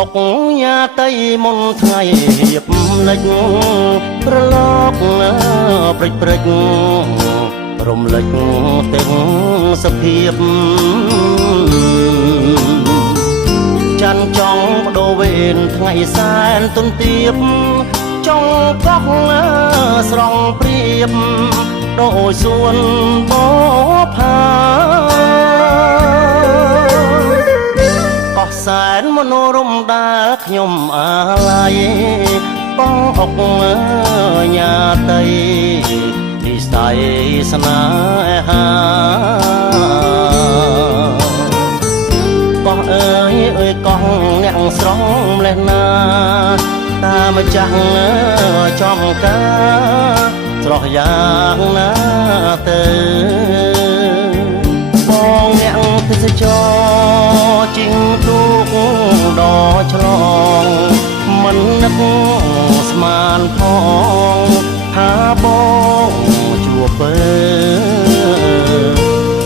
អុកញ៉ាតៃមុនថ្ងៃហៀបលិចប្រឡកព្រិចព្រិចរំលេចទាំងសភាពចាន់ចង់បដូរវេនថ្ងៃសែនទុនទៀបចង់កោះស្រង់ព្រៀបដោយសួនបផាកោះសែនមនោរម្យដែលខ្ញុំអាឡ័យបងអុកញ៉ាតៃនិស័យស្នេហាកោះអើយកោះអ្នកស្រងម្លេះណាតាមចាស់ចំការស្រស់យ៉ាងណាទៅបងអ្នកទេសចរជីងទូកដល់ឆ្លងមិននឹកស្មានផងថាបងជួបពើ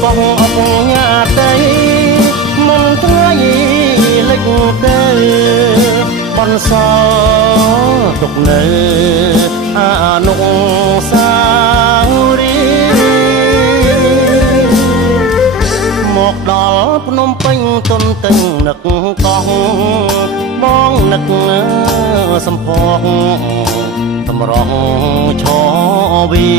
បងអបញ៉ាតៃមិនថ្ងៃលិចទៅបនសល់ទុកនៅអនុស្សាវរីយ៍មកដល់ភ្នំពេញទុនទឹងនឹកកោះបងនឹកសំផកតម្រង់ឈវី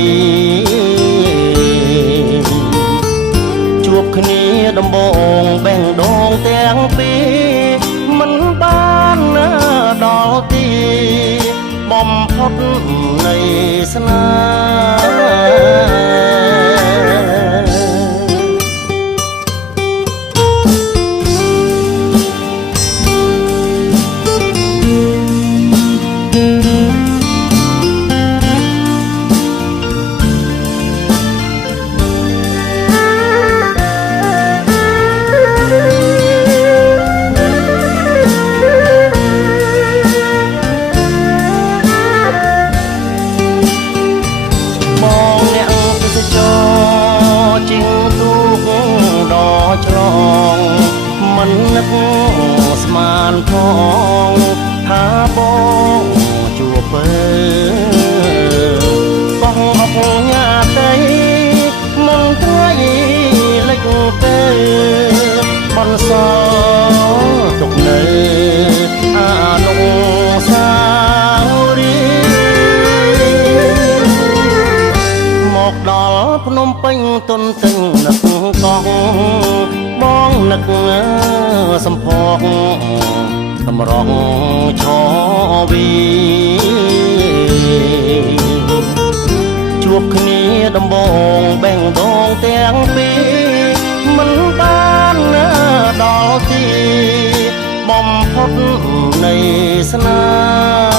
ជួបគ្នាដំបងបេះដូងទាំងពីរមិនបានដល់ទីបំផុតនៃស្នេឆ្លងមិននឹកស្មានផងថាបងជួបពើបងអបញ៉ាតៃមិនថ្ងៃលិចទៅបនសល់ទុកនៅអនុស្សាវរីយ៍មកដល់ភ្នំពេញទុនទឹងនឹកកោះបងនឹកសំផកតម្រង់ឈវីជួបគ្នាដំបងបេះដូងទាំងពីរមិនបានដល់ទីបំផុតនៃស្នេហ៍